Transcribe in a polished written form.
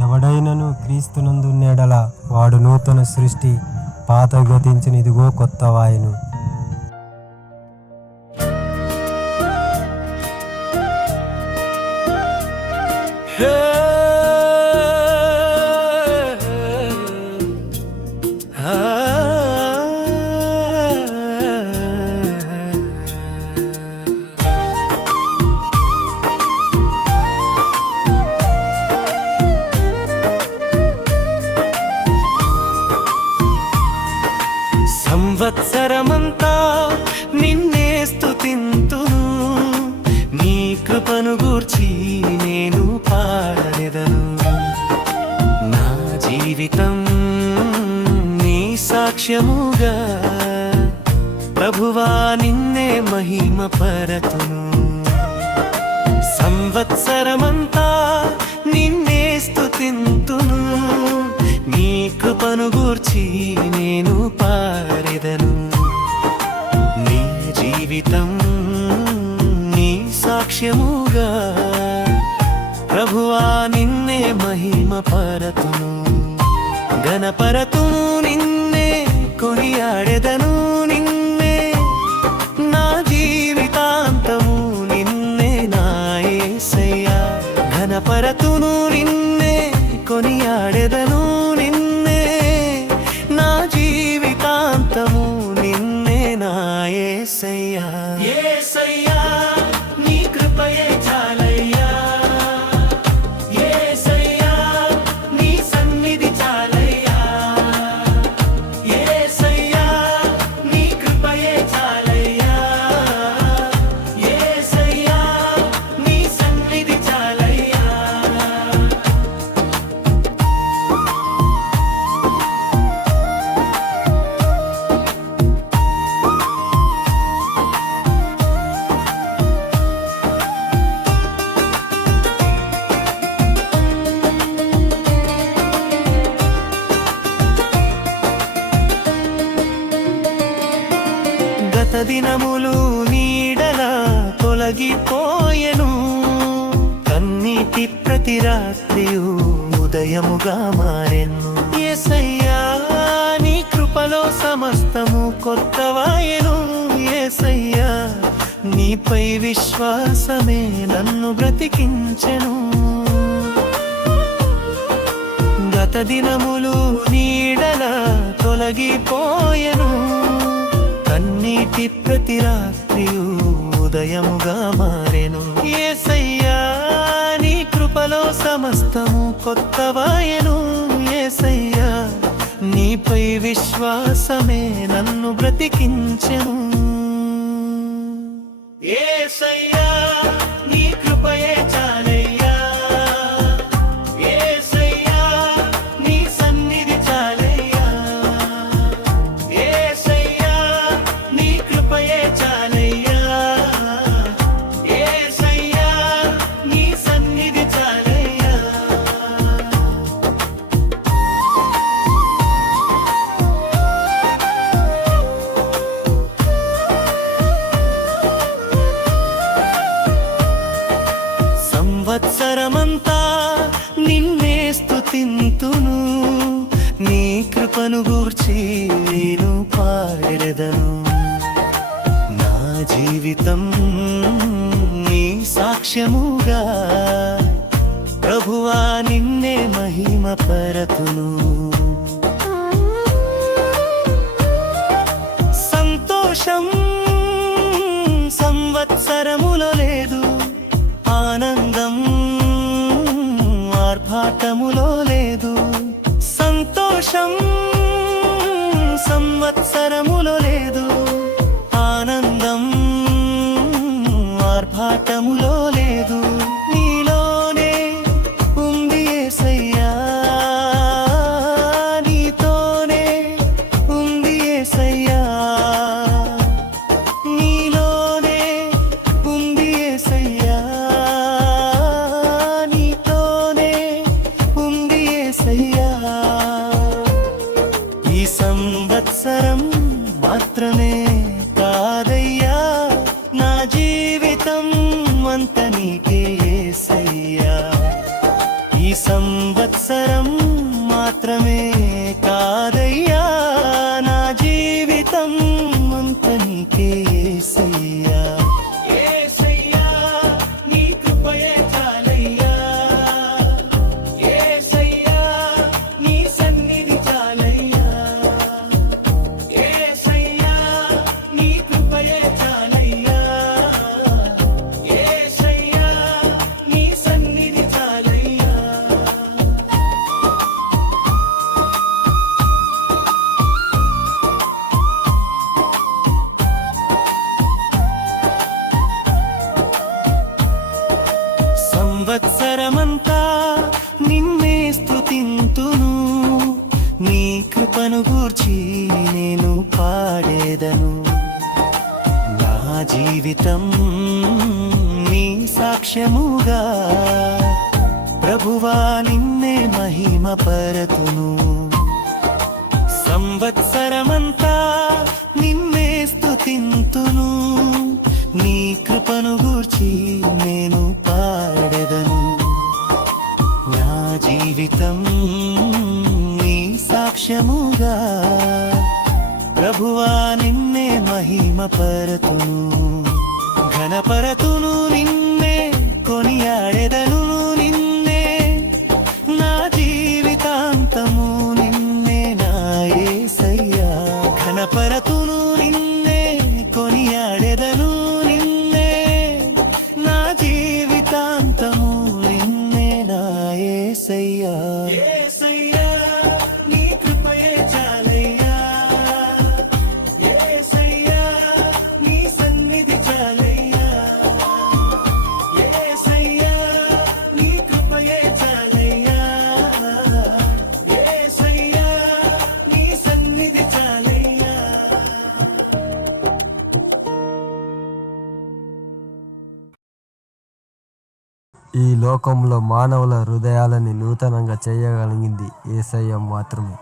ఎవడైనను క్రీస్తునందున్నెడల వాడు నూతన సృష్టి, పాత గతించిన ఇదిగో కొత్తవాయెను. సంవత్సరమంతా నిన్నే స్తుతింతును, నీ కృపను గూర్చి నేను పాడెదను. నా జీవితం నీ సాక్ష్యముగా ప్రభువా నిన్నే మహిమపరతును. సంవత్సరమంతా నిన్నే స్తుతింతును, నీ కృపను గూర్చి నేను పాడెదను. నీ జీవితం నీ సాక్ష్యముగా ప్రభువా నిన్నే మహిమపరతును. ఘనపరతును నిన్నే, కొనియాడెదను నిన్నే, నా జీవితాంతము నిన్నే నా యేసయ్యా. ఘనపరతును నిన్నే, కొనియాడెదను నిన్నే, నా జీవితాంతము నిన్నే నా యేసయ్యా. యేసయ్యా నీ కృపయే చాలయ్యా, యేసయ్యా నీ సన్నిధి చాలయ్యా, యేసయ్యా నీ కృపయే చాలయ్యా, యేసయ్యా నీ సన్నిధి చాలయ్యా. గత దినములు నీడలా తొలగిపోయెను, కన్నీటి ప్రతి రాత్రియు ఉదయముగా మారెను. యేసయ్యా నీ కృపలో సమస్తము కొత్తవాయెను. యేసయ్యా నీపై విశ్వాసమే నన్ను బ్రతికించెను. గత దినములు నీడలా తొలగిపోయెను, కన్నీటి ప్రతి రాత్రియు ఉదయముగా మారెను. యేసయ్యా నీ కృపలో సమస్తము కొత్తవాయెను. యేసయ్యా నీపై విశ్వాసమే నన్ను బ్రతికించెను. యేసయ్యా నీ కృపయే చాలయ్యా, యేసయ్యా నీ సన్నిధి చాలయ్యా, యేసయ్యా నీ కృపయే చాలయ్యా, యేసయ్యా నీ సన్నిధి చాలయ్యా. సంవత్సరమంతా నిన్నే స్తుతింతును, నీ కృపను గూర్చి నేను పాడెదను. నా జీవితం నీ సాక్ష్యముగా ప్రభువా నిన్నే మహిమపరతును. సంతోషం సంవత్సరములో లేదు, ఆనందం ఆర్భాటములో లేదు. సంతోషం సంవత్సరములో లేదు, ఆనందం ఆర్భాటములో లేదు. నీలోనే ఉంది యేసయ్యా, నీతోనే ఉంది యేసయ్యా, నీలోనే ఉంది యేసయ్యా, నీతోనే ఉంది యేసయ్యా. ఈ సంవత్సరం సంవత్సరమంతా నిన్నే స్తుతింతును, నీ కృపను గూర్చి నేను పాడేదను. నా జీవితం నీ సాక్ష్యముగా ప్రభువా నిన్నే మహిమపరతును. సంవత్సరమంతా నిన్నే స్తుతింతును, నీ కృపను గూర్చి నేను పాడెదను. నా జీవితం నీ సాక్ష్యముగా ప్రభువా నిన్నే మహిమపరతును. ఘనపరతును నిన్నే, కొనియాడెదను నిన్నే, నా జీవితాంతము నిన్నే నా యేసయ్యా. ఘనపరతును నిన్నే, కొనియాడెదను నిన్నే, నా జీవితాంతము నిన్నే నా యేసయ్యా. యేసయ్యా నీ కృపయే చాలయ్యా, యేసయ్యా నీ సన్నిధి చాలయ్యా, యేసయ్యా నీ కృపయే చాలయ్యా, యేసయ్యా నీ సన్నిధి చాలయ్యా. ఈ లోకంలో మానవుల హృదయాలని నూతనంగా చేయగలిగింది యేసయ్య మాత్రమే.